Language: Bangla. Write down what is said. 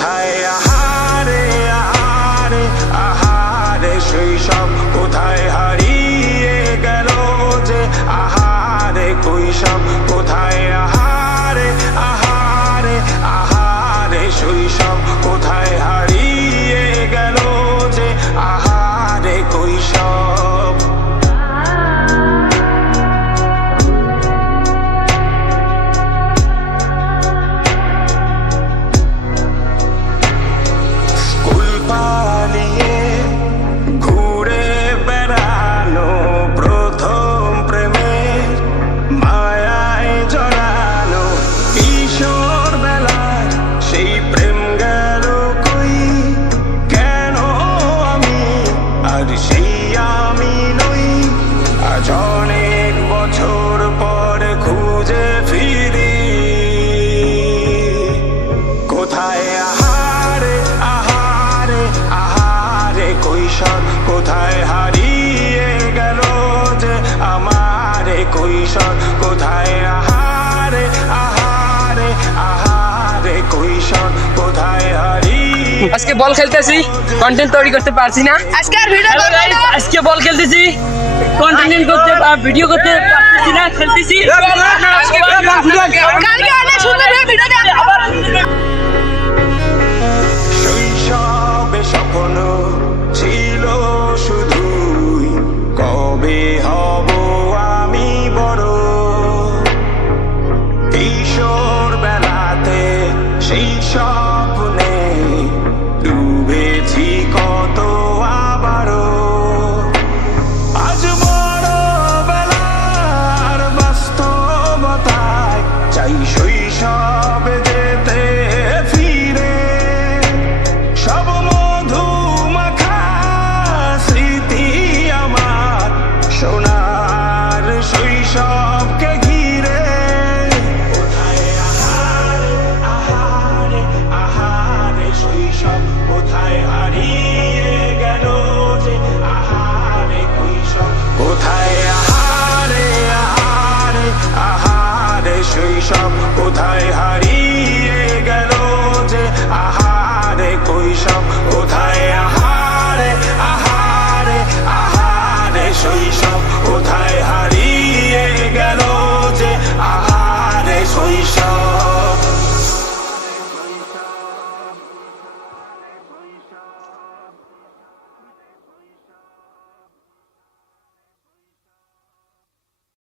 কোথায় আহারে আহারে আহারে শৈশব, কোথায় হারিয়ে গেল যে আহারে কৈশোর, কোথায় আহারে আহারে আহারে শৈশব, কোথায় হারিয়ে গেল যে আহারে কৈশোর। স্কুল পালিয়ে ঘুরে বেড়ানো, প্রথম প্রেমের মায়ায় জড়ানো, কিশোর বেলার সেই প্রেম গেল কই, কেন আমি আর সেই আমি নই। আজ অনেক বছর পর খুঁজে ফিরি, কোথায় আহারে আহারে আহারে কৈশোর, কোথায় হারিয়ে গেল যে আমারে কৈশোর, কোথায় আহারে আহারে আহারে কৈশোর, কোথায় হারিয়ে। আজকে বল খেলতেছি, কন্টেন্ট তৈরি করতে পারছি না। আজকে আর ভিডিও Hello guys, আজকে বল খেলতেছি, কন্টেন্ট করতে ভিডিও করতে পারতেছি না, খেলতেছি। কালকে অনেক সুন্দর ভিডিও আবার শৈশবে স্বপ্ন ছিল শুধুই, কবে হব আমি বড়। কিশোর বেলাতে সেই স্বপ্নে ডুবেছি কত আবারও। আজ বড় বেলার বাস্তবতায় চাই শৈশবে যেতে ফিরে, সব মধু মাখা স্মৃতি আমার সোনার শৈশবকে ঘিরে। কোথায় আহারে আহারে আহারে শৈশব, কোথায় হারিয়ে গেল যে আহারে কৈশোর, কোথায় আহারে আহারে আহারে শৈশব, কোথায় হারিয়ে গেল যে আহারে